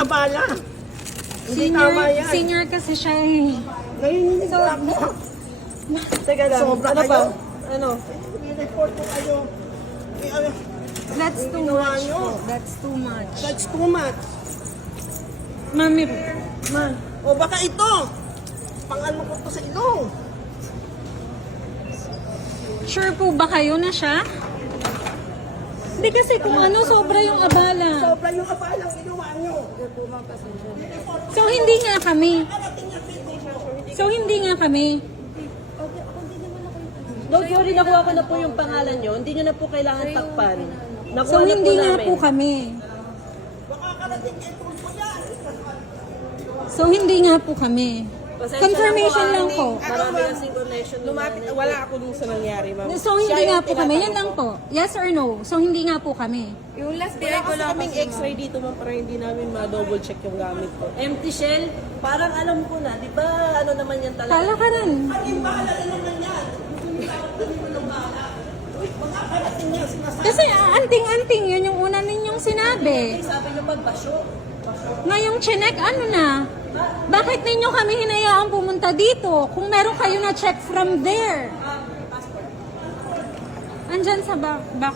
Abala. Hindi tama yan. Senior kasi siya eh. Nanginginig ako. Teka lang, Sobra ano kayo. ba? Ano? May report ko kayo. That's too Ginawa much nyo. po. That's too much. That's too much. Mami, Ma. O baka ito. Pang-ano ko to sa ilong. sure po ba kayo na siya? Hindi kasi kung ano, sobra yung abala. Sobra yung abalang ginawa nyo. So, hindi nga kami. So, hindi nga kami. Don't worry, nakuha ko na po yung pangalan nyo. Hindi nyo na po kailangan takpan. Nakuha So, na hindi po nga namin. po kami. Makakarating kay Tulfo yan. So, hindi nga po kami. Pasensya Confirmation na lang po, po. Marami kasing connection. Lumapit, wala ako dun sa nangyari, ma'am. So, hindi nga po kami. Yan lang po. Yes or no? So, hindi nga po kami. Yung last Wala beer ko kasi lang kaming x-ray dito, ma'am, para hindi namin ma-double check yung gamit ko. Empty shell? Parang alam ko na, di ba ano naman yan talaga? Kala ka rin. Kasi anting-anting yun yung una ninyong sinabi. Sabi nyo pagbasyo. Ngayong chinek, ano na? Bakit ninyo kami hinayaang pumunta dito? Kung meron kayo na check from there. Andyan sa backpack.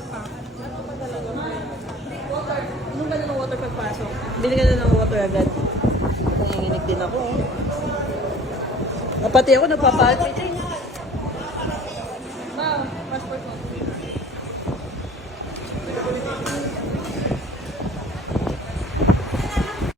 Anong ba na ng water pagpasok? Bili ka na ng water agad. Nanginginig din ako. Pati ako nagpapalpit.